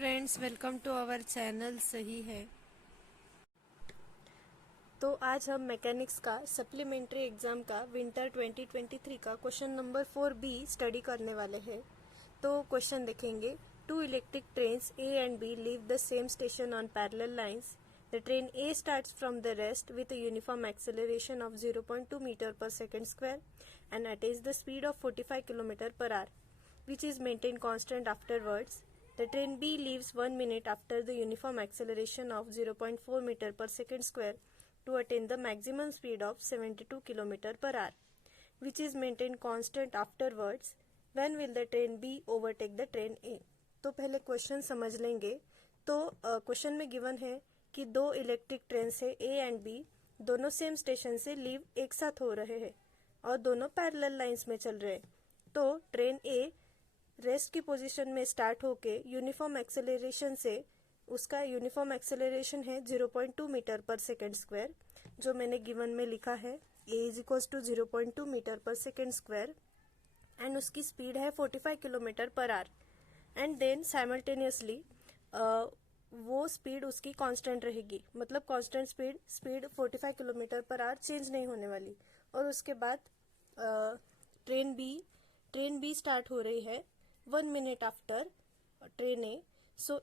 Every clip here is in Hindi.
Friends, welcome to our channel सही है। तो आज हम मैकेनिक्स का सप्लीमेंट्री एग्जाम का विंटर 2023 का क्वेश्चन नंबर 4B स्टडी करने वाले हैं। तो क्वेश्चन देखेंगे। Two electric trains A and B leave the same station on parallel lines. The train A starts from the rest with a uniform acceleration of 0.2 meter per second square and attains the speed of 45 km per hour, which is maintained constant afterwards. The train B leaves 1 minute after the uniform acceleration of 0.4 meter per second square to attain the maximum speed of 72 km per hour, which is maintained constant afterwards. When will the train B overtake the train A? तो पहले क्वेश्चन समझ लेंगे। तो क्वेश्चन में गिवन है कि दो इलेक्ट्रिक ट्रेन से A एंड B दोनों सेम स्टेशन से लीव एक साथ हो रहे हैं और दोनों पैरेलल लाइंस में चल रहे हैं। तो ट्रेन A रेस्ट की पोजीशन में स्टार्ट होके यूनिफॉर्म एक्सेलरेशन से, उसका यूनिफॉर्म एक्सेलरेशन है 0.2 मीटर पर सेकेंड स्क्वायर, जो मैंने गिवन में लिखा है a is equal to 0.2 metre per second square, and उसकी स्पीड है 45 kilometre per hour. And then simultaneously वो स्पीड उसकी कांस्टेंट रहेगी, मतलब constant speed 45 kilometre per hour change नहीं होने वाली। और उसके बाद ट्रेन बी स्टार्ट हो रही है 1 minute after train A. So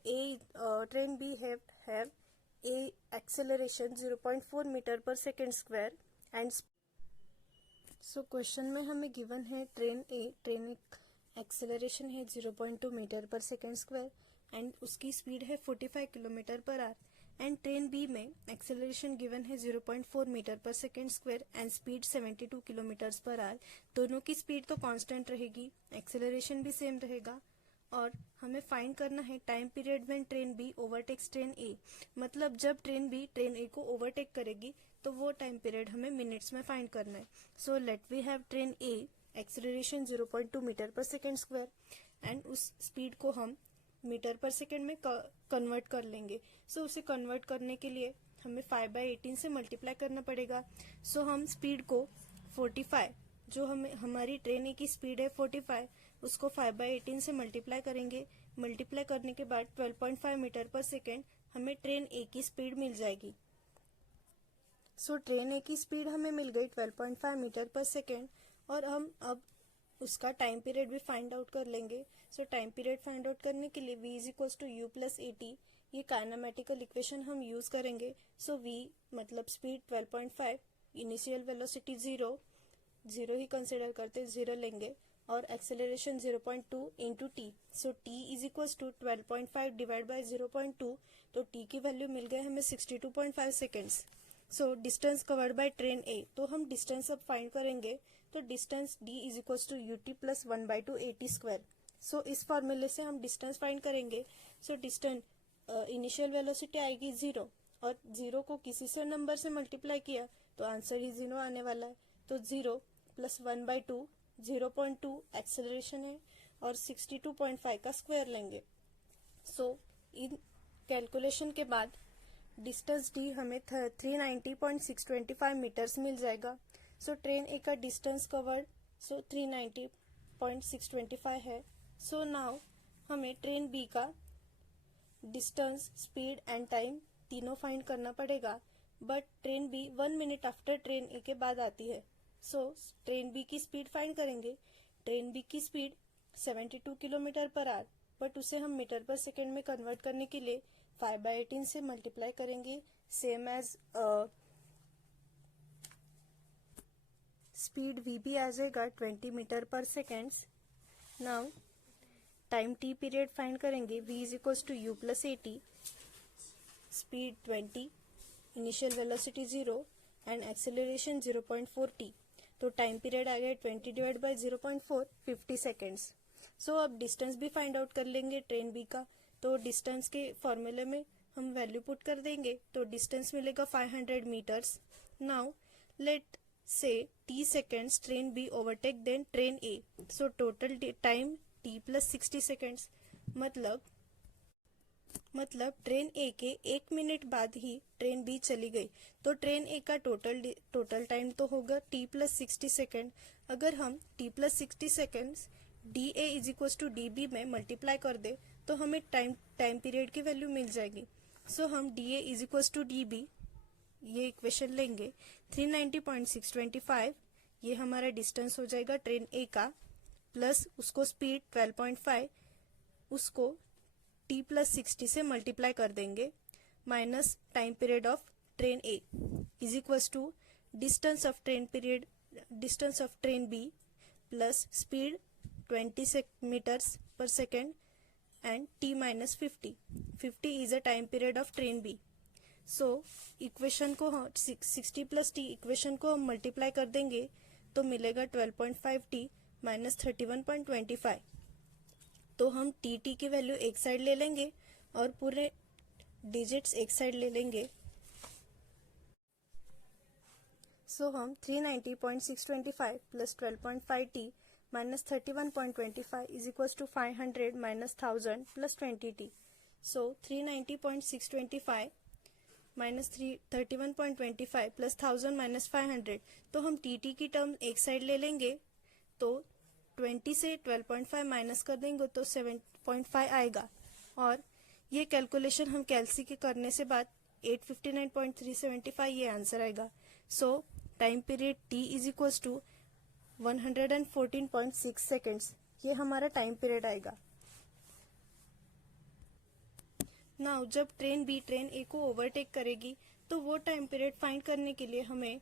train B have a acceleration 0.4 meter per second square and so question में हमें गिवन है ट्रेन एक्सेलरेशन है 0.2 metre per second square and उसकी स्पीड है 45 kilometre per hour. And train B में एक्सेलरेशन गिवन है 0.4 metre per second square and speed 72 kilometre per hour. दोनों की स्पीड तो कांस्टेंट रहेगी, एक्सेलरेशन भी सेम रहेगा। और हमें फाइंड करना है time period when train B overtakes train A, मतलब जब ट्रेन बी ट्रेन ए को ओवरटेक करेगी तो वो टाइम पीरियड हमें मिनट्स में फाइंड करना है। So let we have train A acceleration 0.2 metre per second square and उस स्पीड को हम मीटर पर सेकेंड में कन्वर्ट कर लेंगे। सो उसे कन्वर्ट करने के लिए हमें 5/18 से मल्टीप्लाई करना पड़ेगा। सो हम स्पीड को 45, जो हमारी ट्रेन ए की स्पीड है 45, उसको 5/18 से मल्टीप्लाई करेंगे। मल्टीप्लाई करने के बाद 12.5 मीटर पर सेकेंड हमें ट्रेन ए की स्पीड मिल जाएगी। सो ट्रेन ए की स्पीड हमें मिल गई 12.5 मीटर पर सेकेंड। और हम अब उसका टाइम पीरियड भी फाइंड आउट कर लेंगे। So time period find out करने के लिए v is equal to u plus at, ये काइनेमेटिकल इक्वेशन हम यूज करेंगे। सो v मतलब स्पीड 12.5, इनिशियल वेलोसिटी 0 ही कंसिडर करते 0 लेंगे, और acceleration 0.2 into T. So t is equal to 12.5 divide by 0.2, तो t की वैल्यू मिल गए हमें 62.5 seconds. So distance covered by train A, तो हम डिस्टेंस अब फाइंड करेंगे। तो distance d is equal to ut plus 1/2 at square. So इस फॉर्मूले से हम डिस्टेंस फाइंड करेंगे। सो डिस्टेंस इनिशियल वेलोसिटी आएगी 0, और 0 को किसी से नंबर से मल्टीप्लाई किया तो आंसर ही 0 आने वाला है। तो 0 प्लस 1/2, 0.2 एक्सेलरेशन है और 62.5 का स्क्वायर लेंगे। सो इन कैलकुलेशन के बाद डिस्टेंस d हमें 390.625 मीटर्स मिल जाएगा। सो ट्रेन ए का डिस्टेंस कवर्ड 390.625 है। सो नाउ हमें ट्रेन बी का डिस्टेंस, स्पीड एंड टाइम तीनों फाइंड करना पड़ेगा। But train B 1 minute after train A के बाद आती है। सो ट्रेन बी की स्पीड फाइंड करेंगे। ट्रेन बी की speed 72 kilometre per hour, but उसे हम मीटर पर सेकेंड में कन्वर्ट करने के लिए 5/18 से मल्टीप्लाई करेंगे, सेम एज स्पीड वी भी आ जाएगा 20 metre per seconds. Now time T period find करेंगे। v is equal to u plus at, speed 20, initial velocity 0 and acceleration 0.4 t। तो टाइम पीरियड आ गया 20 डिवाइड बाई 0.4, 50 सेकेंड्स। सो अब डिस्टेंस भी फाइंड आउट कर लेंगे ट्रेन बी का। तो डिस्टेंस के फॉर्मूले में हम वैल्यू पुट कर देंगे, तो डिस्टेंस मिलेगा 500 metres. Now let say t seconds train B overtake then train A. So total time t plus 60 seconds, मतलब ट्रेन ए के 1 मिनट बाद ही ट्रेन बी चली गई। तो ट्रेन ए का टोटल टाइम तो होगा t प्लस 60 सेकेंड। अगर हम t plus 60 seconds D A is equal to D B में मल्टीप्लाई कर दे तो हमें टाइम पीरियड की वैल्यू मिल जाएगी। सो हम DA is equals to DB ये इक्वेशन लेंगे। 390.625 ये हमारा डिस्टेंस हो जाएगा ट्रेन ए का, प्लस उसको स्पीड 12.5, उसको T प्लस 60 से मल्टीप्लाई कर देंगे, minus time period of train A is equals to distance of train B plus speed 20 meters per second and T minus 50. 50 is a time period of train B. So equation को 60 प्लस T इक्वेशन को हम मल्टीप्लाई कर देंगे तो मिलेगा 12.5T माइनस 31.25। तो हम TT की वैल्यू एक साइड ले लेंगे और पूरे डिजिट्स एक साइड ले लेंगे। सो हम 390.625 plus 12.5T minus 31.25 is equals to 500 minus 1000 plus 20T. So 390.625 minus 31.25 plus 1000 minus 500, तो हम TT की टर्म एक साइड ले लेंगे तो 20 से 12.5 माइनस कर देंगे तो 7.5 आएगा, और ये कैलकुलेशन हम कैलसी के करने से बाद 859.375 ये आंसर आएगा। So time period T is equals to 114.6 seconds, ये हमारा टाइम पीरियड आएगा। नाउ जब ट्रेन बी ट्रेन ए को ओवरटेक करेगी तो वो टाइम पीरियड फाइंड करने के लिए हमें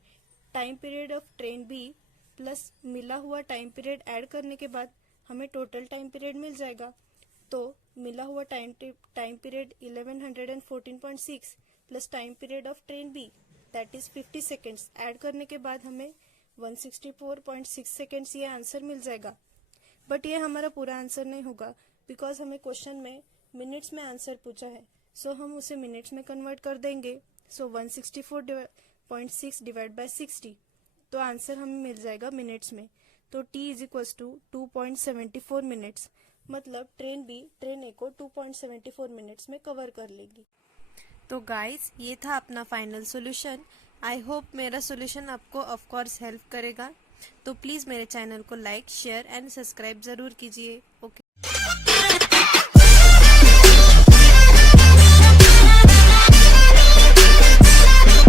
time period of train B plus मिला हुआ टाइम पीरियड ऐड करने के बाद हमें टोटल टाइम पीरियड मिल जाएगा। तो मिला हुआ time period 1114.6 plus time period of train B that is 50 seconds add करने के बाद हमें 164.6 सेकेंड्स ये आंसर मिल जाएगा। बट ये हमारा पूरा आंसर नहीं होगा बिकॉज हमें क्वेश्चन में मिनट्स में आंसर पूछा है, सो हम उसे मिनट्स में कन्वर्ट कर देंगे। सो 164.6 डिवाइड बाय 60, तो आंसर हमें मिल जाएगा मिनट्स में। तो T is equals to 2.74 minutes, मतलब ट्रेन बी ट्रेन ए को 2.74 मिनट्स में कवर कर लेगी। तो गाइस ये था अपना फाइनल सॉल्यूशन। आई होप मेरा सॉल्यूशन आपको ऑफ कोर्स हेल्प करेगा। तो प्लीज़ मेरे चैनल को लाइक शेयर एंड सब्सक्राइब ज़रूर कीजिए। ओके।